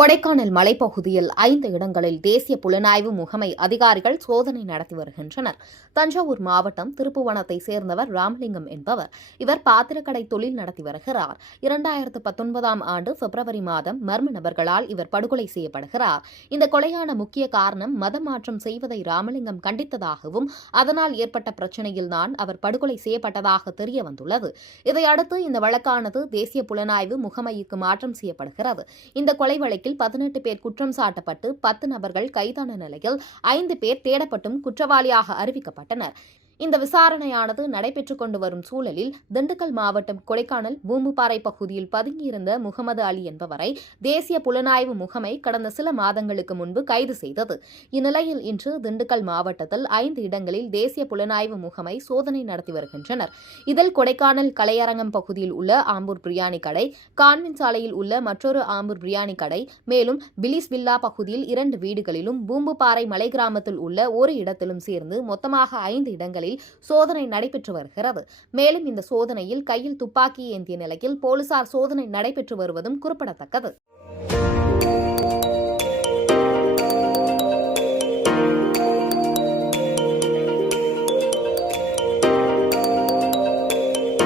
கொடைக்கானல் மலைப்பகுதியில் 5 இடங்களில் தேசிய புலனாய்வு முகமை அதிகாரிகள் சோதனை நடத்தி வருகின்றனர். தஞ்சாவூர் மாவட்டம் திருப்புவனத்தை சேர்ந்தவர் ராமலிங்கம் என்பவர். இவர் பாத்திரக்கடை தொழில் நடத்தி வருகிறார். 2019ஆம் ஆண்டு பிப்ரவரி மாதம் மர்ம நபர்களால் இவர் படுகொலை செய்யப்படுகிறார். இந்த கொலையான முக்கிய காரணம் மதம் மாற்றம் செய்வதை ராமலிங்கம் கண்டித்ததாகவும் அதனால் ஏற்பட்ட பிரச்சினையில்தான் அவர் படுகொலை செய்யப்பட்டதாக தெரிய வந்துள்ளது. இதையடுத்து இந்த வழக்கானது தேசிய புலனாய்வு முகமைக்கு மாற்றம் செய்யப்படுகிறது. இந்த கொலை வழக்கில் 18 பேர் குற்றம் சாட்டப்பட்டு 10 நபர்கள் கைதான நிலையில் 5 பேர் தேடப்பட்டும் குற்றவாளியாக அறிவிக்கப்பட்டனர். இந்த விசாரணையானது நடைபெற்றுக் கொண்டு வரும் சூழலில் திண்டுக்கல் மாவட்டம் கொடைக்கானல் பூம்புப்பாறை பகுதியில் பதுங்கியிருந்த முகமது அலி என்பவரை தேசிய புலனாய்வு முகமை கடந்த சில மாதங்களுக்கு முன்பு கைது செய்தது. இந்நிலையில் இன்று திண்டுக்கல் மாவட்டத்தில் 5 இடங்களில் தேசிய புலனாய்வு முகமை சோதனை நடத்தி வருகின்றனர். இதில் கொடைக்கானல் கலையரங்கம் பகுதியில் உள்ள ஆம்பூர் பிரியாணி கடை, கான்வென்ட் சாலையில் உள்ள மற்றொரு ஆம்பூர் பிரியாணி கடை, மேலும் பிலிஸ் வில்லா பகுதியில் 2 வீடுகளிலும் பூம்புப்பாறை மலை கிராமத்தில் உள்ள ஒரு இடத்திலும் சேர்ந்து மொத்தமாக 5 இடங்களில் சோதனை நடைபெற்று வருகிறது. மேலும் இந்த சோதனையில் கையில் துப்பாக்கி ஏந்திய நிலையில் போலீசார் சோதனை நடைபெற்று வருவதும் குறிப்பிடத்தக்கது.